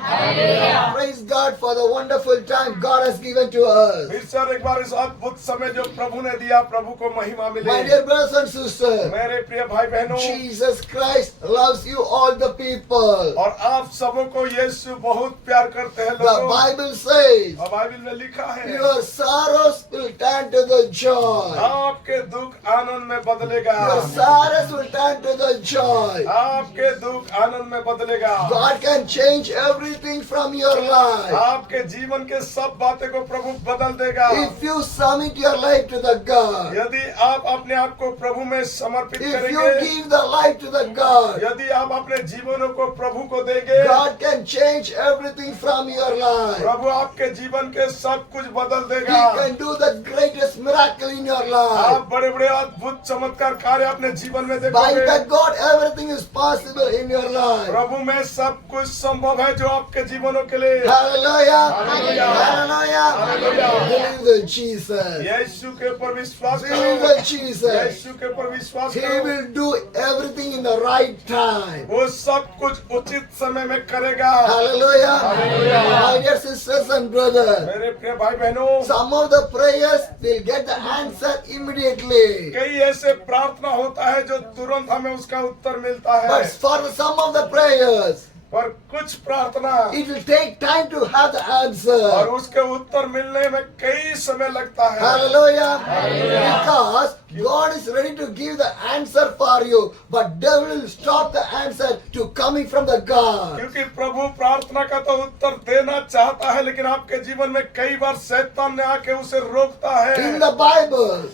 Hallelujah. Praise God for the wonderful time God has given to us. फिर से और एक बार इस अद्भुत समय जो प्रभु ने दिया, प्रभु को महिमा मिले। My dear brothers and sisters, मेरे प्रिय भाई बहनों, Jesus Christ loves you all the people. और आप सबों को यीशु बहुत प्यार करते हैं The लोगों। Bible says, और बाइबल में लिखा है, your sorrows will turn to the joy. आपके दुख आनंद में बदलेगा। Your sorrows will turn to the joy. आपके दुख आनंद में बदलेगा। God can change everything from your life. आपके जीवन के सब बातें को प्रभु बदल देगा। If you submit your life to the God, यदि आप अपने आप को प्रभु में समर्पित if you करेंगे, give the life to the God, यदि आप अपने जीवनों को प्रभु को देंगे, God can change everything from your life. प्रभु आपके जीवन के सब कुछ बदल He देगा। can do the greatest miracle in your life. आप बड़े बड़े अद्भुत चमत्कार कार्य अपने जीवन में By देखोगे। the God, everything is possible in your life. प्रभु में सब कुछ संभव है जो आपके जीवनों के लिए। Hallelujah. Hallelujah. Hallelujah. Hallelujah. Believe in Jesus. यीशु के ऊपर विश्वास Believe करो। in Jesus. यीशु के ऊपर विश्वास He करो। will do everything in the right time. वो सब कुछ उचित समय में करेगा। Hallelujah. Hallelujah. My dear sisters and brothers, मेरे प्रिय भाई बहनों, some of the prayers will get the answer immediately. कई ऐसे प्रार्थना होता है जो तुरंत हमें उसका उत्तर मिलता है, But for some of the prayers, पर कुछ प्रार्थना it will take time to have the और answer. उसके उत्तर मिलने में कई समय लगता है। Hallelujah. Because God is ready to give the answer for you, but devil will stop the answer to coming from the God. क्योंकि प्रभु प्रार्थना का तो उत्तर देना चाहता है, लेकिन आपके जीवन में कई बार शैतान ने आके उसे रोकता है। In the Bible,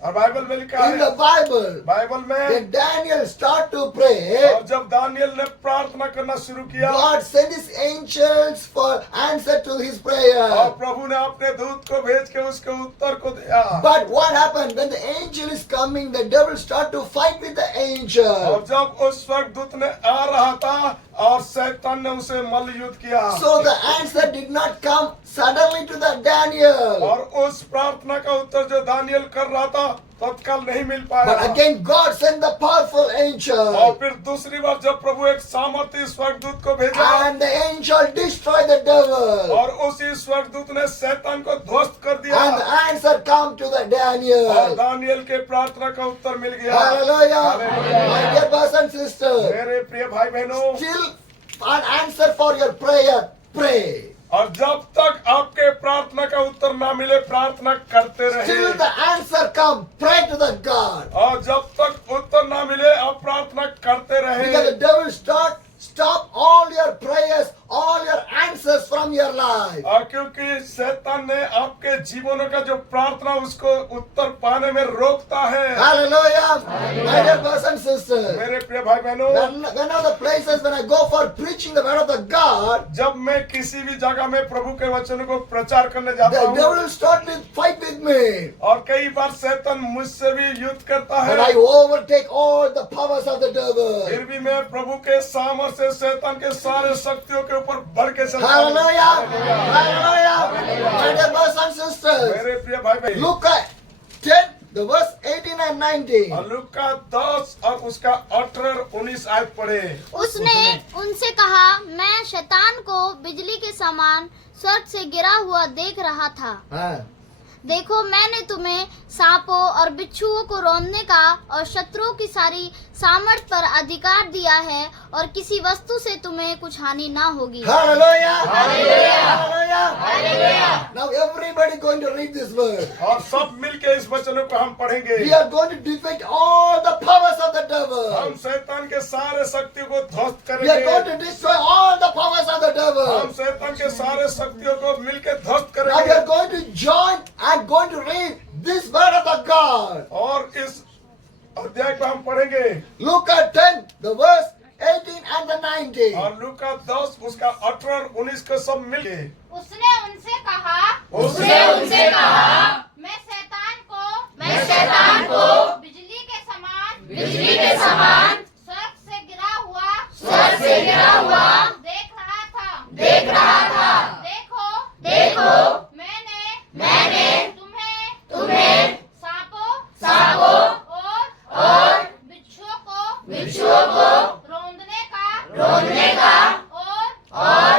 और बाइबल में लिखा in है, the Bible, बाइबल में, when Daniel started to pray, और जब दानियल ने प्रार्थना करना शुरू किया, God sent his angels for answer to his और prayer. प्रभु ने अपने दूत को भेज के उसके उत्तर को दिया। But what happened when the angel is coming? The devil start to fight with the और angel. जब उस वक्त दूत ने आ रहा था और शैतान ने उसे मल्ल युद्ध किया, So the answer did not come suddenly to the Daniel. और उस प्रार्थना का उत्तर जो दानियल कर रहा था तत्काल नहीं मिल पाया। But again, God sent the powerful और angel, फिर दूसरी बार जब प्रभु एक सामर्थ्य स्वर्गदूत को भेजा, and the angel destroyed the devil, और उसी स्वर्गदूत ने शैतान को ध्वस्त कर दिया, and the answer come to the और Daniel. दानियल के प्रार्थना का उत्तर मिल गया। Hallelujah. Hallelujah. My dear brothers and sisters, मेरे प्रिय भाई बहनों, still an answer for your prayer, pray. और जब तक आपके प्रार्थना का उत्तर ना मिले, प्रार्थना करते Till रहे, the answer come, pray to the God. और जब तक उत्तर ना मिले आप प्रार्थना करते Because the रहे, devil stop all your prayers, all your answers from your life. और क्योंकि शैतान ने आपके जीवनों का जो प्रार्थना उसको उत्तर पाने में रोकता है। Hallelujah. My dear brothers and sisters, मेरे प्रिय भाई बहनों, when of the places when I go for preaching the word of the God, जब मैं किसी भी जगह में प्रभु के वचनों को प्रचार करने जाता the devil हूँ, will start with fight with me. और कई बार शैतान मुझसे भी युद्ध करता But है, I overtake all the powers of the devil. फिर भी मैं प्रभु के सामर्थ्य से शैतान के सारे शक्तियों के ऊपर बढ़ के चलता हूँ। Hallelujah. Hallelujah. My dear brothers and sisters, मेरे प्रिय भाई बहन, look at 10, the verse 18 and 19. और लूका 10 और उसका 18 और 19 आयत पढ़े। उसने उनसे कहा, मैं शैतान को बिजली के समान स्वर्ग से गिरा हुआ देख रहा था। हाँ। देखो, मैंने तुम्हें सांपों और बिच्छुओं को रौंदने का और शत्रुओं की सारी सामर्थ पर अधिकार दिया है, और किसी वस्तु से तुम्हें कुछ हानि ना होगी। Hallelujah. Hallelujah. Hallelujah. Now everybody going to read this word. और सब मिलके इस वचनों को हम पढ़ेंगे। We are going to defeat all the powers of the हम devil. शैतान के सारे शक्तियों को ध्वस्त We are going करेंगे। to destroy all the powers of the हम devil. शैतान के सारे शक्तियों को मिलके ध्वस्त Now we करेंगे, are going to join and going to read this word of the God. और इस अध्याय को हम पढ़ेंगे। Look at 10, the verse 18 and the 19. और लूका 10 उसका 18 और 19 को सब मिलके उसने उनसे कहा, मैं शैतान को बिजली के समान स्वर्ग से गिरा हुआ देख रहा था। देखो, मैंने तुम्हें सांपों और बिच्छुओं को रौंदने का और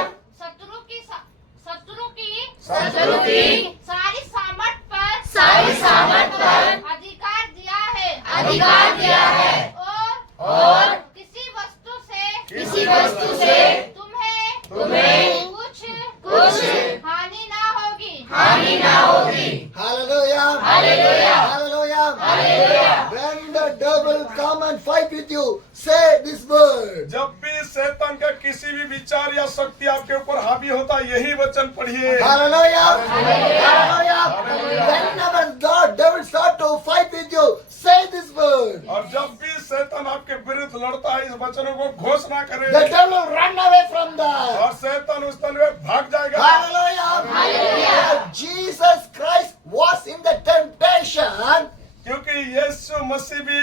विचार या शक्ति आपके ऊपर हावी होता है, यही वचन पढ़िए। Hallelujah. Hallelujah. Whenever the devil start to fight with you, say this word. और जब भी शैतान आपके विरुद्ध लड़ता है, इस वचनों को घोषणा करे The devil will run away from that. और शैतान उस तल में भाग जाएगा। Hallelujah. Hallelujah. Jesus Christ was in the temptation. क्योंकि यीशु मसीह भी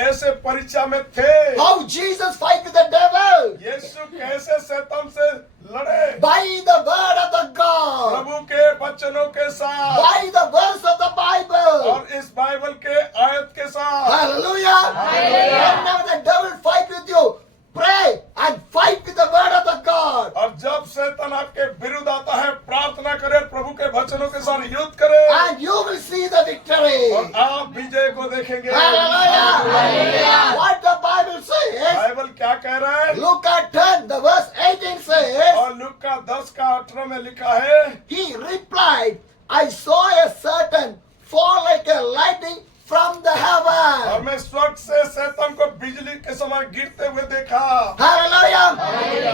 ऐसे परीक्षा में थे। How Jesus fight with the devil? यीशु कैसे शैतान से लड़े? By the word of the God. प्रभु के वचनों के साथ By the verse of the Bible. और इस बाइबल के आयत के साथ। Hallelujah. Whenever the devil fight with you, pray and fight with the word of the God. और जब शैतान आपके विरुद्ध आता है, प्रार्थना करें, प्रभु के वचनों के साथ युद्ध करें And you will see the victory. और आप विजय को देखेंगे। Hallelujah. What the Bible says. Bible क्या कह रहा है? Look at 10, the verse 18 says. और लूका 10 का 18 में लिखा है, He replied, I saw a certain fall like a lightning from the और heaven. मैं स्वर्ग से शैतान को बिजली के समान गिरते हुए देखा। Hallelujah.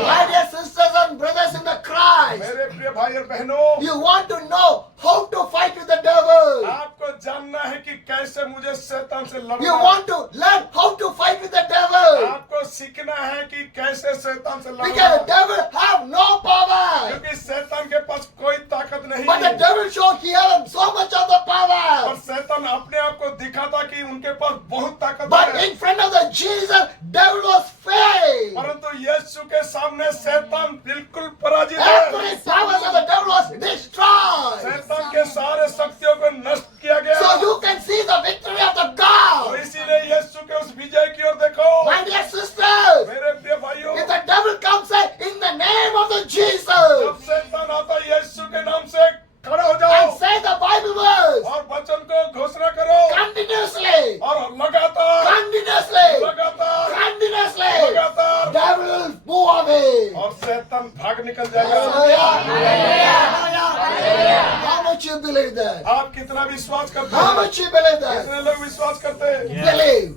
My dear sisters and brothers in the Christ. मेरे प्रिय भाई और बहनों, You want to know how to fight with the devil. आपको जानना है कि कैसे मुझे शैतान से You लड़ना है। want to learn how to fight with the devil. आपको सीखना है कि कैसे शैतान से लड़ना Because the है। devil have no power. क्योंकि शैतान के पास कोई ताकत नहीं But the है। devil showed he had so much of the और power. शैतान अपने आप को दिखाता कि उनके पास बहुत ताकत But है। in front of the Jesus, devil was failed. परंतु यीशु के सामने शैतान बिल्कुल पराजित है। Every powers of the devil was destroyed. शैतान के सारे शक्तियों को नष्ट किया गया। So you can see the victory of the और God. इसीलिए यीशु के उस विजय की ओर देखो। My dear sisters, मेरे प्रिय भाइयों, if the devil comes in the name of the जब Jesus शैतान आता है, यीशु के नाम से खड़े हो जाओ and say the Bible verse और वचन को घोषणा करो continuously, और लगातार continuously, लगातार continuously, लगातार devil will move away. और शैतान भाग निकल जाएगा। Hallelujah. Hallelujah. How much you believe that? आप कितना विश्वास करते How हैं? much you believe that? कितने लोग विश्वास करते हैं? Believe.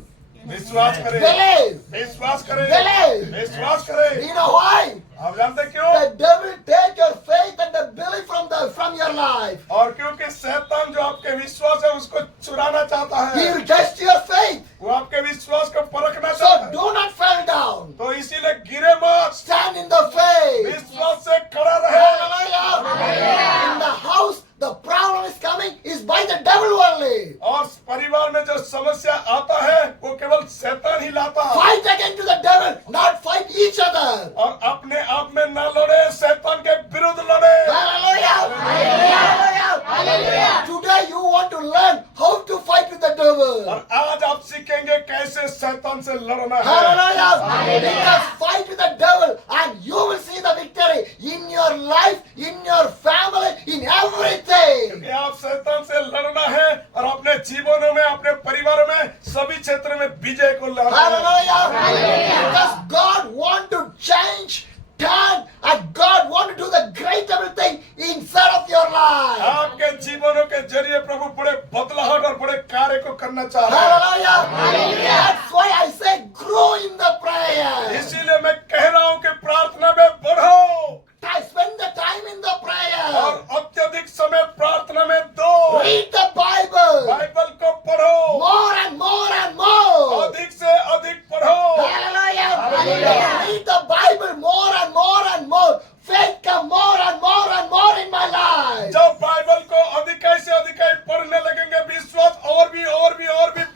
विश्वास करें, Believe. विश्वास करें, Believe. विश्वास करें। You know why? आप जानते क्यों? The devil take your faith and the belief from your life. और क्योंकि शैतान जो आपके विश्वास है उसको चुराना चाहता He है। will test your faith. वो आपके विश्वास को परखना So चाहता है। do not fall down. तो इसीलिए गिरे मत, Stand in the faith. विश्वास से खड़ा रहे। Hallelujah. In the house, the problem is coming is by the devil only. और परिवार में जो समस्या आता है वो केवल शैतान ही लाता है। Fight against the devil, not fight each other. और अपने आप में न लड़े, शैतान के विरुद्ध लड़े। Hallelujah. Hallelujah. Today you want to learn how to fight with the devil. और आज आप सीखेंगे कैसे शैतान से लड़ना है। Hallelujah. Because fight with the devil and you will see the victory in your life, in your family, in everything. क्योंकि आप शैतान से लड़ना है और अपने जीवनों में, अपने परिवारों में, सभी क्षेत्र में विजय को लाना है। Hallelujah. Because God want to change, turn, and God want to do the greater thing inside of your life. आपके जीवनों के जरिए प्रभु बड़े बदलाव और बड़े कार्य को करना चाह रहा है। Hallelujah. That's why I say grow in the prayer. इसीलिए मैं कह रहा हूँ कि प्रार्थना में बढ़ो Spend the time in the prayer. और अत्यधिक समय प्रार्थना में दो। Read the Bible. बाइबल को पढ़ो, More and more and more. अधिक से अधिक पढ़ो। Hallelujah. Hallelujah. Read the Bible more and more and more. Faith come more and more and more in my life. जब बाइबल को अधिक से अधिक पढ़ने लगेंगे, विश्वास और भी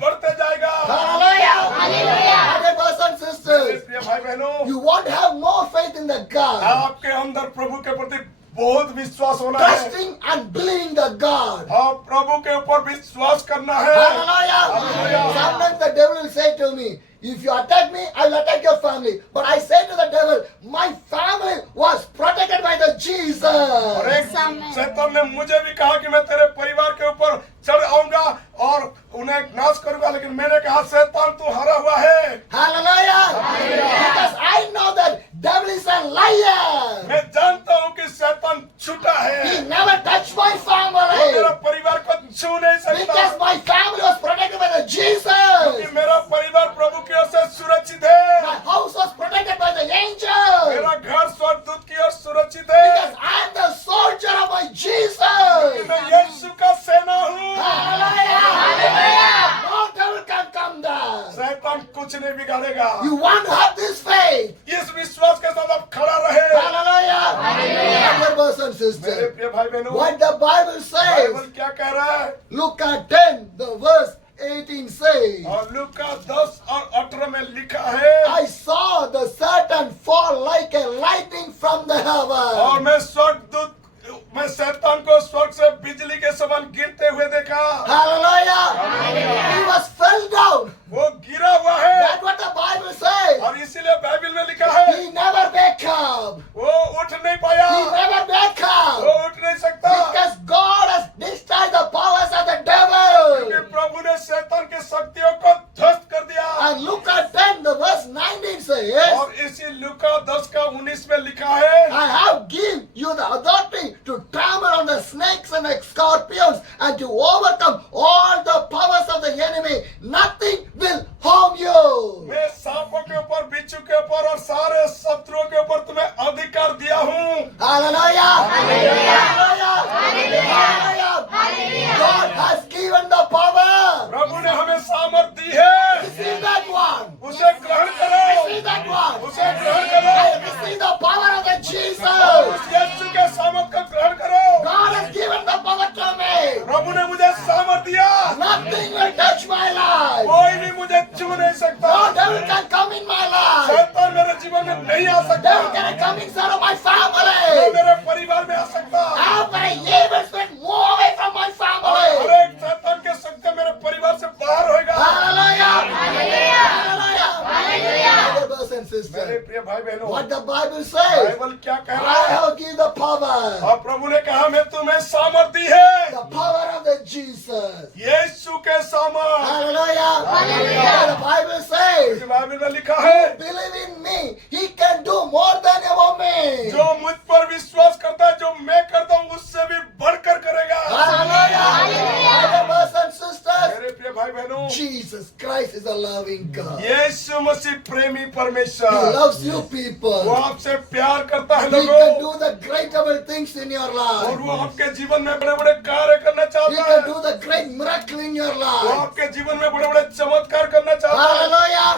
बढ़ते जाएगा। Hallelujah. Hallelujah. My brothers and sisters, प्रिय भाई बहनों, you want to have more faith in the God. आपके अंदर प्रभु के प्रति बहुत विश्वास होना है Trusting and believing the God. और प्रभु के ऊपर विश्वास करना है। Hallelujah. Hallelujah. Sometimes the devil will say to me, if you attack me, I will attack your family. But I say to the devil, my family was protected by the Jesus. और एक शैतान ने मुझे भी कहा कि मैं तेरे परिवार के ऊपर चढ़ आऊंगा और उन्हें नाश करूंगा, लेकिन मैंने कहा शैतान तू हरा हुआ है। Hallelujah. Because I know that devil is a liar. मैं जानता हूँ कि शैतान झूठा है। He never touched my वो family. मेरा परिवार को छू नहीं सकता Because my family was protected by the क्योंकि Jesus. मेरा परिवार प्रभु की ओर से सुरक्षित है। My house was protected by the angel. मेरा घर स्वर्ग and मेरे sisters, प्रिय भाई बहनों, what the Bible says, Bible क्या कह रहा है? Luke 10, the verse 18 says, और लूका 10 और 18 में लिखा है, I saw the Satan fall like a lightning from the और heaven. मैं शैतान को स्वर्ग से बिजली के समान गिरते हुए देखा। Hallelujah. He was fell down. वो गिरा हुआ है, That's what the Bible says. और इसीलिए बाइबल में लिखा है, He never wake up. वो उठ नहीं पाया, He never wake वो up. उठ नहीं सकता, Because God has destroyed the powers of the devil. क्योंकि प्रभु ने शैतान की शक्तियों को ध्वस्त कर दिया। And Luke 10, the verse 19 says, और इसी लूका 10 का 19 में लिखा है, I have given you the authority to trample on the snakes and the scorpions and to overcome all the powers of the enemy. Nothing will harm you. मैं सांपों के ऊपर, बिच्छू के ऊपर और सारे शत्रुओं के ऊपर तुम्हें अधिकार दिया हूँ। Hallelujah. Hallelujah. Hallelujah. God has given the power. प्रभु ने हमें सामर्थ दी है, Receive that one. उसे ग्रहण करो, Receive that one. उसे ग्रहण करो, Receive the power of the और Jesus. उस यीशु के सामर्थ का ग्रहण करो। God has given the power to me. प्रभु ने मुझे सामर्थ दिया, Nothing will touch my life. कोई भी मुझे छू नहीं सकता। No devil can come in my life. शैतान मेरे जीवन में नहीं आ सकता, Devil can come inside of my वो family. मेरे परिवार में आ सकता। Every evil spirit move away from my और family. हर एक शैतान के शक्ति मेरे परिवार से बाहर होगा। Hallelujah. Hallelujah. Hallelujah. Brothers and मेरे sisters, प्रिय भाई बहनों, what the Bible says, Bible क्या कह रहा I है? have given the power. और प्रभु ने कहा, मैं तुम्हें सामर्थ दी है, The power of the Jesus. यीशु के सामर्थ। Hallelujah. Hallelujah. The Bible says, Bible में लिखा है, believe in me, he can do more than ever me. जो मुझ पर विश्वास करता है, जो मैं करता हूँ उससे भी बढ़कर करेगा। Hallelujah. Brothers and sisters, मेरे प्रिय भाई बहनों, Jesus Christ is a loving God. यीशु मसीह प्रेमी He परमेश्वर, loves you वो people. आपसे प्यार करता है He can लोगों, do the greatable things in your और life. वो आपके जीवन में बड़े बड़े कार्य करना He चाहता can है, do the great miracle in your वो life. आपके जीवन में बड़े बड़े चमत्कार करना चाहता है। Hallelujah.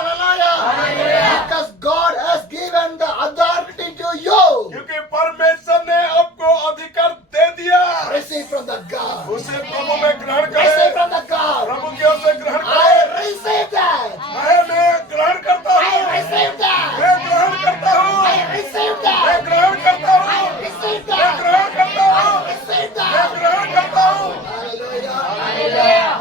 Hallelujah. Because God has given the authority to you. क्योंकि परमेश्वर ने आपको अधिकार दे दिया, Receive from the God. उसे प्रभु में ग्रहण Receive करें, from the God. प्रभु की ओर से ग्रहण I करें। receive that. मैं ग्रहण करता I हूँ, receive that. मैं ग्रहण करता हूँ, I receive मैं that. ग्रहण करता I हूँ, receive मैं that. ग्रहण करता I हूँ, receive मैं that. ग्रहण करता हूँ। Hallelujah.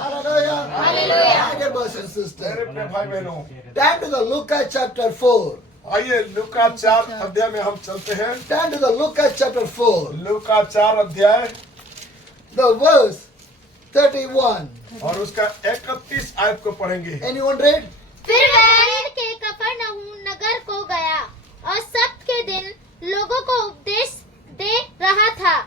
Hallelujah. My dear brothers and sisters, मेरे प्रिय भाई बहनों, turn to the Luke chapter 4. आइए लूका 4 अध्याय में हम चलते हैं। Turn to the Luke chapter 4. लूका 4 अध्याय The verse 31. और उसका 31 आयत को पढ़ेंगे। Anyone read? फिर वह के कफरनहूम नगर को गया और सब्त के दिन लोगों को उपदेश दे रहा था।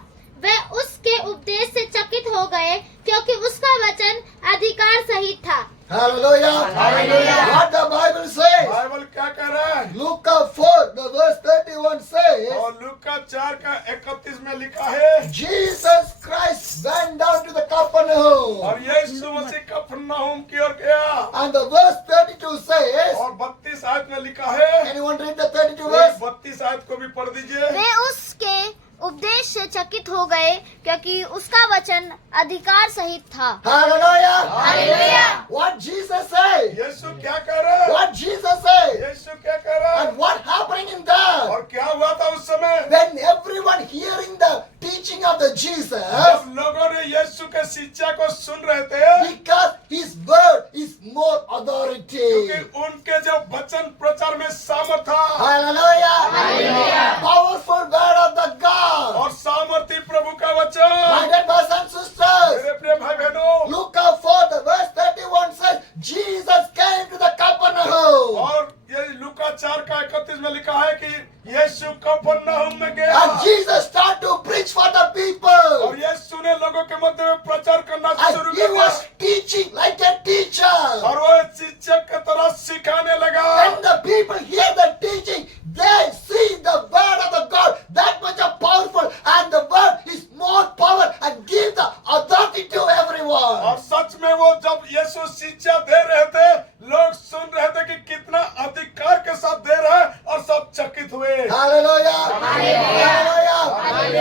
वह उसके उपदेश से चकित हो गए क्योंकि उसका वचन अधिकार सहित था। Hallelujah. Hallelujah. What the Bible says? Bible क्या कह रहा है? Luke 4, the verse 31 says, और लूका 4 का 31 में लिखा है, Jesus Christ went down to the Capernaum. और यीशु मसीह कफरनहूम की ओर गया। And the verse 32 says, और 32 आयत में लिखा है, anyone read the 32 verse? 32 आयत को भी पढ़ दीजिए। वे उसके उपदेश से चकित हो गए क्योंकि उसका वचन अधिकार सहित था। Hallelujah. Hallelujah. What Jesus said? यीशु क्या कह रहा है? What Jesus said? यीशु क्या कह रहा है? And what happened in that? और क्या हुआ था उस समय? When everyone hearing the teaching of the Jesus, जब लोगों ने यीशु के शिक्षा को सुन रहे थे, because his word is more authority. क्योंकि उनके जो वचन प्रचार में सामर्थ था, Hallelujah. Hallelujah. Powerful word of the God. और सामर्थी प्रभु का वचन। My dear brothers and sisters, मेरे प्रिय भाई बहनों, Luke 4, the verse 31 says, Jesus came to the Capernaum. और ये लूका 4 का 31 में लिखा है कि यीशु कफरनहूम में गया, And Jesus started to preach for the और people. यीशु ने लोगों के मध्य में प्रचार करना शुरू And कर he was दिया, teaching like a teacher. और वो एक शिक्षक की तरह सिखाने लगा। When the people hear the teaching, they see the word of the God that much of powerful, and the word is more power and give the authority to everyone. और सच में वो जब यीशु शिक्षा दे रहे थे, लोग सुन रहे थे कि कितना अधिकार के साथ दे रहा है, और सब चकित हुए। Hallelujah. Hallelujah.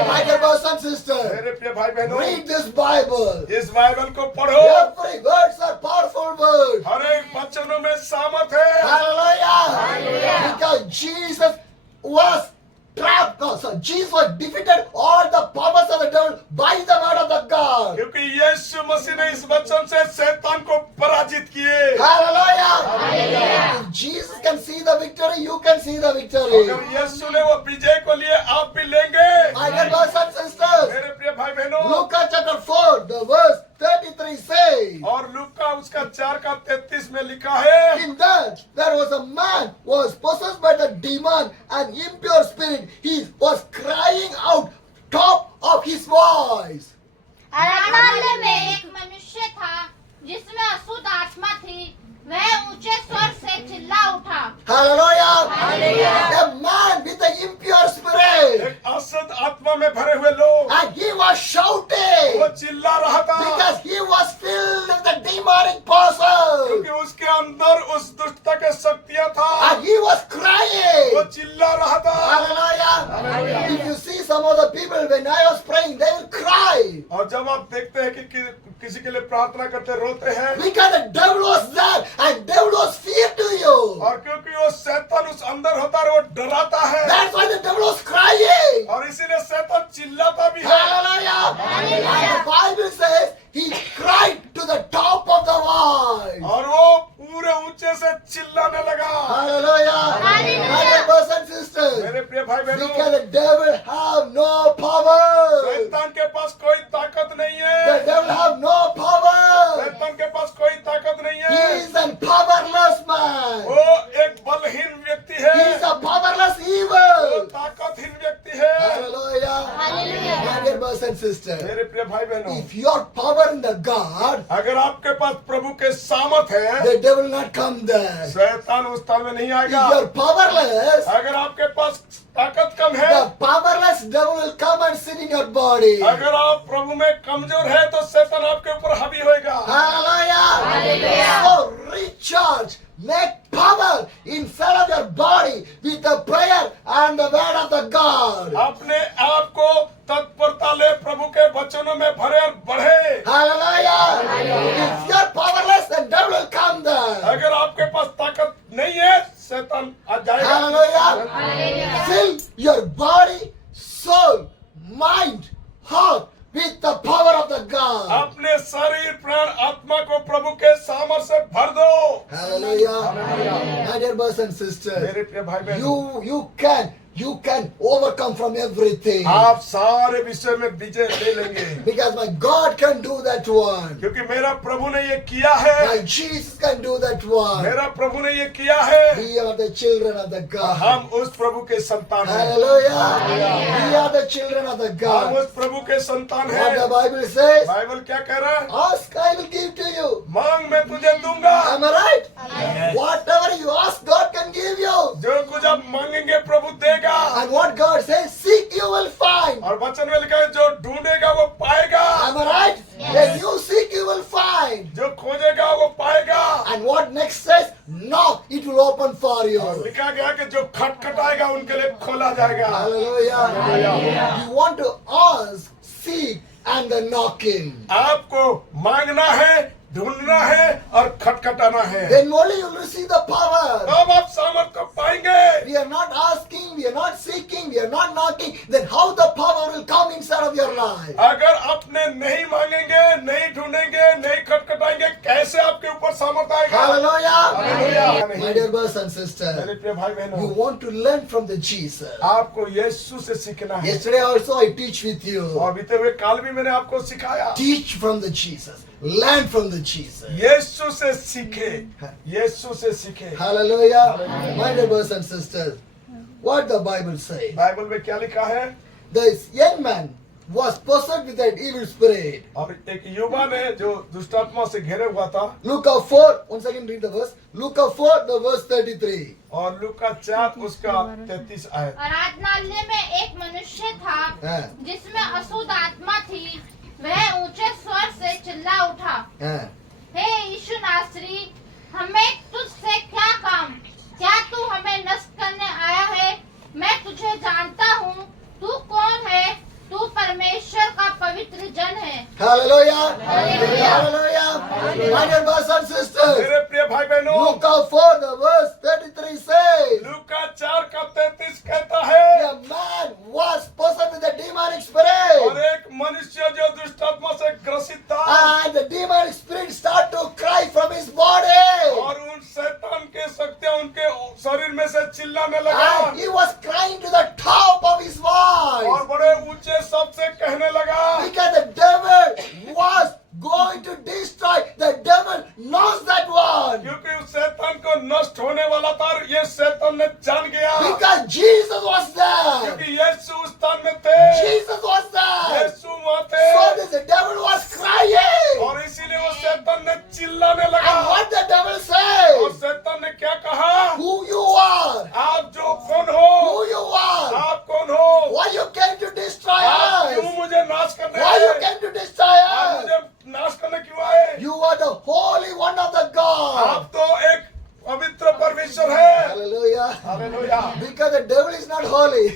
My dear brothers and sisters, मेरे प्रिय भाई बहनों, read this Bible. इस बाइबल को पढ़ो। Every words are powerful words. हर एक वचनों में सामर्थ है। Hallelujah. Because Jesus was trapped. No, so Jesus was defeated all the powers of the devil by the word of the God. क्योंकि यीशु मसीह ने इस वचन से शैतान को पराजित किए। Hallelujah. If Jesus can see the victory, you can see the victory. अगर यीशु ने वो विजय को लिए, आप भी लेंगे। My dear brothers and sisters, मेरे प्रिय भाई बहनों, Luke chapter 4, the verse 33 says, और लूका उसका 4:33 में लिखा है, in that there was a man who was possessed by the demon and impure spirit. He was crying out top of his voice. आराधनालय में एक मनुष्य था जिसमें अशुद्ध आत्मा थी। वह ऊंचे स्वर से चिल्ला उठा। Hallelujah. A man with an impure spirit. एक अशुद्ध आत्मा में भरे हुए लोग, And he was shouting वो चिल्ला रहा था because he was filled with the demonic power. क्योंकि उसके अंदर उस दुष्टता के शक्तियां था। And he was वो crying. चिल्ला रहा था। Hallelujah. If you see some of the people when I was praying, they will cry. और जब आप देखते हैं कि किसी के लिए प्रार्थना करते रोते हैं, Because the devil was there and devil was fear to you. और क्योंकि वो शैतान उस अंदर होता है, वो डराता है, That's why the devil was crying. और इसीलिए शैतान चिल्लाता भी है। Hallelujah. And the Bible says he cried to the top of the voice. और वो पूरे ऊंचे से चिल्लाने लगा। Hallelujah. My dear brothers and sisters, मेरे प्रिय भाई बहनों, because the devil have no power. शैतान के पास कोई ताकत नहीं The है। devil have no power. शैतान के पास कोई ताकत नहीं He है। is a powerless man. वो एक बलहीन व्यक्ति He है, is a powerless वो evil. ताकतहीन व्यक्ति है। Hallelujah. My dear brothers and sisters, मेरे प्रिय भाई बहनों, if your power in the God, अगर आपके पास प्रभु के सामर्थ है, the devil will not come there. शैतान उस स्थान में नहीं If आएगा। you are powerless, अगर आपके पास ताकत कम है, the powerless devil will come and sit in your body. अगर आप प्रभु में कमजोर है, तो शैतान आपके ऊपर हावी होएगा। Hallelujah. So recharge, make power inside of your body with the prayer and the word of the God. अपने आप को तत्परता ले, प्रभु के वचनों में भरे और बढ़े। Hallelujah. If you are powerless, then devil will come there. अगर आपके पास ताकत नहीं है, शैतान आ जाएगा। Hallelujah. Fill your body, soul, mind, heart with the power of the God. अपने शरीर, प्राण, आत्मा को प्रभु के सामर्थ से भर दो। Hallelujah. My dear brothers and sisters, मेरे प्रिय भाई बहनों, you can overcome from everything. आप सारे विषय में विजय ले लेंगे, Because my God can do that one. क्योंकि मेरा प्रभु ने ये किया है। My Jesus can do that one. मेरा प्रभु ने ये किया है। We are the children of the God. हम उस प्रभु के संतान हैं। Hallelujah. We are the children of the हम God. उस प्रभु के संतान What the हैं। Bible says, बाइबल क्या कह रहा है? ask, I will give to you. मांग मैं तुझे दूंगा। Am I right? Whatever you ask, God can give you. जो कुछ आप मांगेंगे प्रभु देगा। And what God says, seek you will find. और वचन में लिखा है, जो ढूंढेगा वो पाएगा, Am I right? When you seek, you will find. जो खोजेगा वो पाएगा। And what next says, knock, it will open for you. और लिखा गया कि जो खटखटाएगा उनके लिए खोला जाएगा। Hallelujah. You want to ask, seek, and the knocking. आपको मांगना है, ढूंढना है और खटखटाना है। Then only you will receive the power. तब आप सामर्थ को पाएंगे। We are not asking, we are not seeking, we are not knocking. Then how the power will come inside of your life? अगर आपने नहीं मांगेंगे, नहीं ढूंढेंगे, नहीं खटखटाएंगे, कैसे आपके ऊपर सामर्थ आएगा? Hallelujah. Hallelujah. My dear brothers and मेरे sisters, प्रिय भाई you बहनों, want to learn from the Jesus. आपको यीशु से सीखना है। Yesterday also I teach with you. और बीते हुए काल भी मैंने आपको सिखाया। Teach from the Jesus. Learn from the Jesus. यीशु से सीखे, यीशु से सीखे। Hallelujah. My dear brothers and sisters, what the Bible says. Bible में क्या लिखा है? This young man was possessed with an evil spirit. और एक युवा ने जो दुष्टात्मा से घेरे हुआ था, Luke 4, once again read the verse. Luke 4, the verse 33. और लूका 4 उसका 33 आयत। आराधनालय में एक मनुष्य था हाँ। जिसमें अशुद्ध आत्मा थी। वह ऊंचे स्वर से चिल्ला उठा, हे यीशु नासरी, हमें तुझसे क्या काम? क्या तू हमें नष्ट करने आया है? मैं तुझे जानता हूँ। तू कौन है? तू Hallelujah. Hallelujah. My dear brothers and sisters, मेरे प्रिय भाई बहनों, Luke 4, the verse 33 says, लूका 4 का 33 कहता है, a man was possessed with a demonic spirit. और एक मनुष्य जो दुष्ट आत्मा से ग्रसित था, And the demonic spirit started to cry from his body. और उन शैतान के शक्तियां उनके शरीर में से चिल्लाने लगा, And he was crying to the top of his और voice. बड़े ऊंचे शब्द से कहने लगा, Because the devil was going to destroy. The devil knows that one. क्योंकि उस शैतान को नष्ट होने वाला था, और ये शैतान ने जान गया, Because Jesus was there. क्योंकि यीशु उस स्थान में थे, Jesus was there. यीशु वहाँ थे, So this the devil was crying. और इसीलिए वो शैतान ने चिल्लाने And लगा, what the devil और said? शैतान ने क्या कहा, Who you are? आप जो कौन हो, Who you are? आप कौन हो, Why you came to destroy आप क्यों us? मुझे नाश करने Why you आए, came to destroy आप us? मुझे नाश करने क्यों आए, You are the Holy One of the God. आप तो एक पवित्र परमेश्वर है। Hallelujah. Hallelujah. Because the devil is not holy.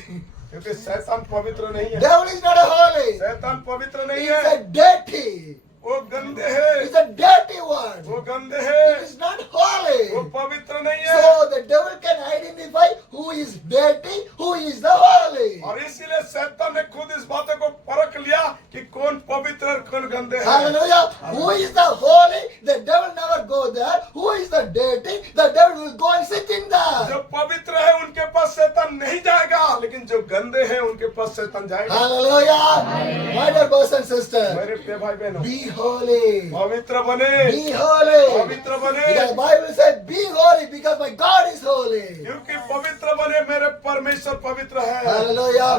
क्योंकि शैतान पवित्र नहीं है, Devil is not holy. शैतान पवित्र नहीं He's है, a dirty. वो गंदे है, He's a dirty one. वो गंदे है, He is not holy. वो पवित्र नहीं है, So the devil can identify who is dirty, who is the holy. और इसीलिए शैतान ने खुद इस बातों को परख लिया कि कौन पवित्र और कौन गंदे हैं। Hallelujah. Who is the holy? The devil never go there. Who is the dirty? The devil will go and sit in there. जो पवित्र है उनके पास शैतान नहीं जाएगा, लेकिन जो गंदे हैं उनके पास शैतान जाएगा। Hallelujah. My dear brothers and sisters, मेरे प्रिय भाई बहनों, be holy. पवित्र बने, Be holy. पवित्र बने, Because the Bible says, be holy because my God is holy. क्योंकि पवित्र बने, मेरे परमेश्वर पवित्र है। Hallelujah.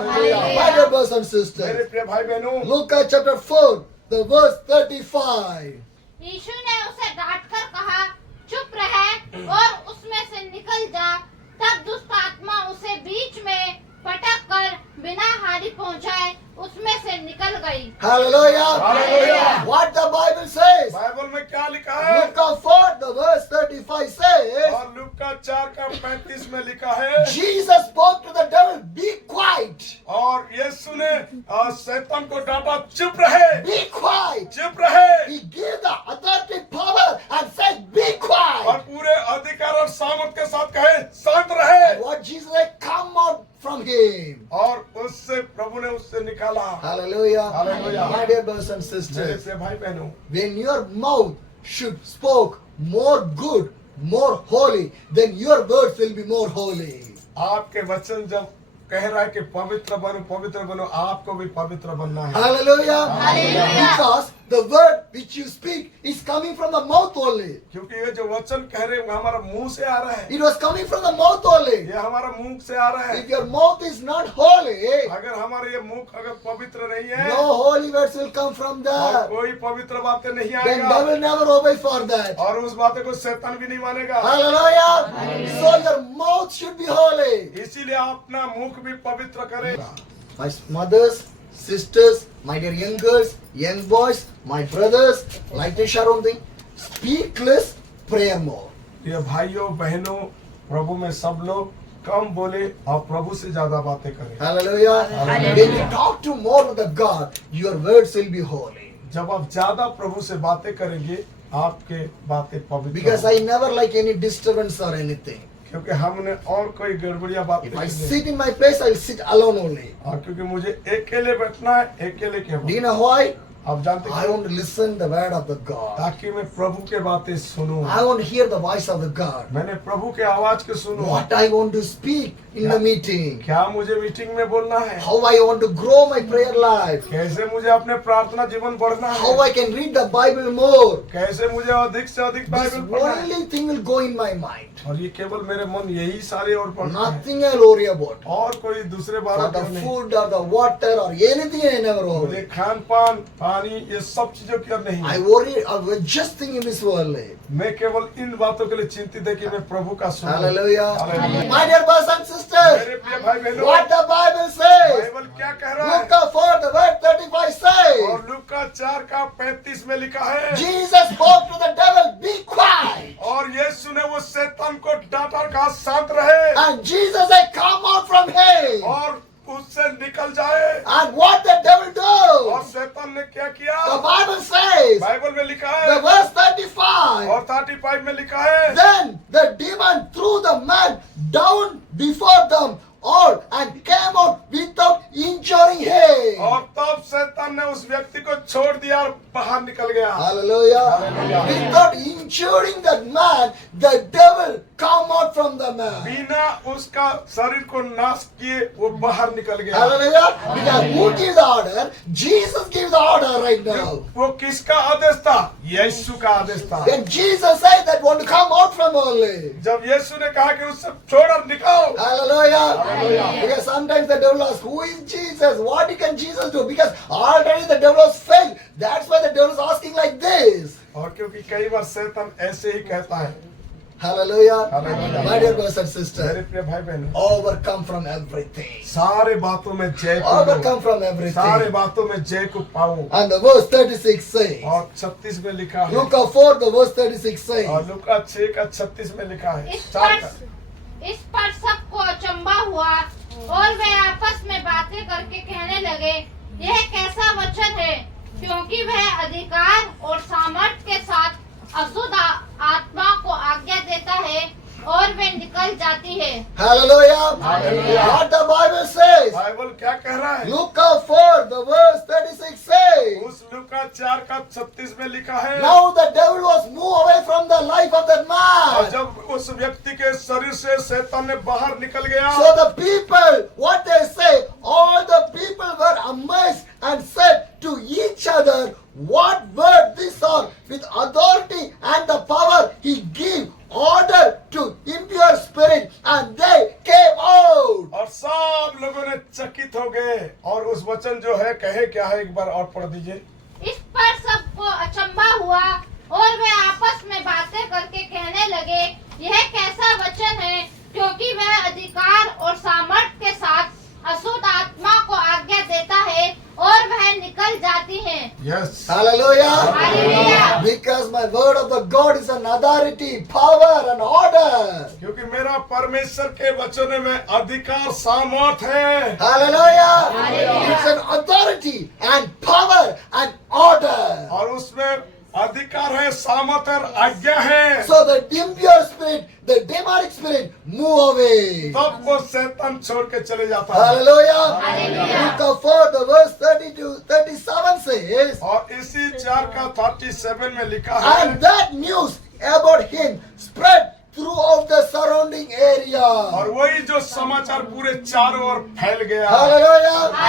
My dear brothers and मेरे sisters, प्रिय भाई बहनों, Luke chapter 4, the verse 35. यीशु ने उसे डांटकर कहा, चुप रह और उसमें से निकल जा। तब दुष्ट आत्मा उसे बीच में पटक कर बिना हानि पहुंचाए उसमें से निकल गई। Hallelujah. Hallelujah. What the Bible says. Bible में क्या लिखा है? Luke 4, the verse 35 says, और लूका 4 का 35 में लिखा है, Jesus spoke to the devil, be quiet. और यीशु ने शैतान को डांटा, चुप रहे, Be quiet. चुप रहे, He gave the authority power and said, be और quiet. पूरे अधिकार और सामर्थ के साथ कहे, शांत रहे, And what Jesus said, come out from him. और उससे प्रभु ने उससे निकाला। Hallelujah. Hallelujah. My dear brothers and मेरे sisters, से भाई बहनों, when your mouth should spoke more good, more holy, then your words will be more holy. आपके वचन जब कह रहा है कि पवित्र बनो, आपको भी पवित्र बनना है। Hallelujah. Hallelujah. Because the word which you speak is coming from the mouth only. क्योंकि ये जो वचन कह रहे हैं वो हमारा मुंह से आ रहा है, It was coming from the mouth only. ये हमारा मुंह से आ रहा है। If your mouth is not holy, अगर हमारे ये मुंह अगर पवित्र नहीं है, no holy words will come from और there. कोई पवित्र बातें नहीं Then आएगा, devil never obey for that. और उस बातें को शैतान भी नहीं मानेगा। Hallelujah. So your mouth should be holy. इसीलिए अपना मुख भी पवित्र करें। My mothers, sisters, my dear young girls, young boys, my brothers, like to share one thing. Speak less, pray more. ये भाइयों बहनों, प्रभु में सब लोग कम बोले और प्रभु से ज्यादा बातें करें। Hallelujah. When you talk to more with the God, your words will be holy. जब आप ज्यादा प्रभु से बातें करेंगे, आपके बातें पवित्र Because होंगी। I never like any disturbance or anything. क्योंकि हमने और कोई गड़बड़िया बातें If I नहीं sit in my place, I'll sit alone only. और क्योंकि मुझे अकेले बैठना है, अकेले Do you केवल। know why? आप जानते I हैं, want to listen the word of the God. ताकि मैं प्रभु के बातें सुनूं, I want to hear the voice of the God. मैंने प्रभु के आवाज को सुनूं। What I want to speak in the meeting. क्या मुझे मीटिंग में बोलना है, How I want to grow my prayer life. कैसे मुझे अपने प्रार्थना जीवन बढ़ना How है, I can read the Bible more. कैसे मुझे अधिक से अधिक This बाइबल पढ़ना है। only thing will go in my mind. और ये केवल मेरे मन यही सारे और पढ़ना है, Nothing I'll worry about. और कोई दूसरे For बारे the में नहीं। food or the water or anything I never मुझे worry. खान पान पानी ये सब चीजों की और नहीं I है। worry I just think in this world. मैं केवल इन बातों के लिए चिंतित है कि मैं प्रभु का सुनूं। Hallelujah. Hallelujah. My dear brothers and sisters, मेरे प्रिय भाई बहनों, what the Bible says. Bible क्या कह रहा है? Luke 4, the verse 35 says, और लूका 4 का 35 में लिखा है, Jesus spoke to the devil, be quiet. और यीशु ने वो शैतान को डांटा और कहा, शांत रहे, And Jesus said, come out from him. और उससे निकल जाए। And what the devil और do? शैतान ने क्या किया? The Bible बाइबल में लिखा The है verse 35. और 35 में लिखा है, Then the demon threw the man down before them all and came out without injuring him. और तब शैतान ने उस व्यक्ति को छोड़ दिया और बाहर निकल गया। Hallelujah. Hallelujah. Without injuring that man, the devil come out from the man. बिना उसका शरीर को नाश किए वो बाहर निकल गया। Hallelujah. Because who gives the order? Jesus gives the order right now. वो किसका आदेश था? यीशु का आदेश था। When Jesus said that want to come out from only. जब यीशु ने कहा कि उससे छोड़ और निकाल, Hallelujah. Hallelujah. Because sometimes the devil asks, who is Jesus? What can Jesus do? Because already the devil has failed. That's why the devil is asking like this. और क्योंकि कई बार शैतान ऐसे ही कहता है। Hallelujah. Hallelujah. My dear brothers and मेरे sisters, प्रिय भाई बहन, overcome from everything. सारे बातों में जय को Overcome लो, from सारे everything. बातों में जय को पाओ। And the verse 36 says, और 36 में लिखा है, Luke 4, the verse 36 और says, लूका 6 का 36 में लिखा है, इस पर सबको अचंभा हुआ और वे आपस में बातें करके कहने लगे, यह कैसा वचन है, क्योंकि वह अधिकार और सामर्थ्य के साथ अशुद्ध आत्मा को आज्ञा देता है और वे निकल जाती है। Hallelujah. Hallelujah. What the Bible says. Bible क्या कह रहा है? Luke 4, the verse 36 says, उस लूका 4 का 36 में लिखा है, Now the devil was moved away from the life of that और man. जब उस व्यक्ति के शरीर से शैतान ने बाहर निकल गया, So the people, what they say, all the people were amazed and said to each other, what word these are, with authority and the power he gave order to impure spirit, and they came out. और सब लोगों ने चकित हो गए। और उस वचन जो है कहे क्या है, एक बार और पढ़ दीजिए। इस पर सबको अचंभा हुआ और वे आपस में बातें करके कहने लगे, यह कैसा वचन है, क्योंकि वह अधिकार और सामर्थ्य के साथ अशुद्ध आत्मा को आज्ञा देता है और वह निकल जाती है। Yes, Hallelujah. Hallelujah. Because my word of the God is an authority, power and order. क्योंकि मेरा परमेश्वर के वचन में अधिकार सामर्थ है। Hallelujah. Hallelujah. It's an authority and power and order. और उसमें अधिकार है, सामर्थ और आज्ञा है। So the impure spirit, the demonic spirit, move away. तब वो शैतान छोड़ के चले जाता है। Hallelujah. Hallelujah. Luke 4, the verse 37 says, और इसी 4 का 37 में लिखा है, and that news about him spread throughout the surrounding area. और वही जो समाचार पूरे चारों ओर फैल गया। Hallelujah.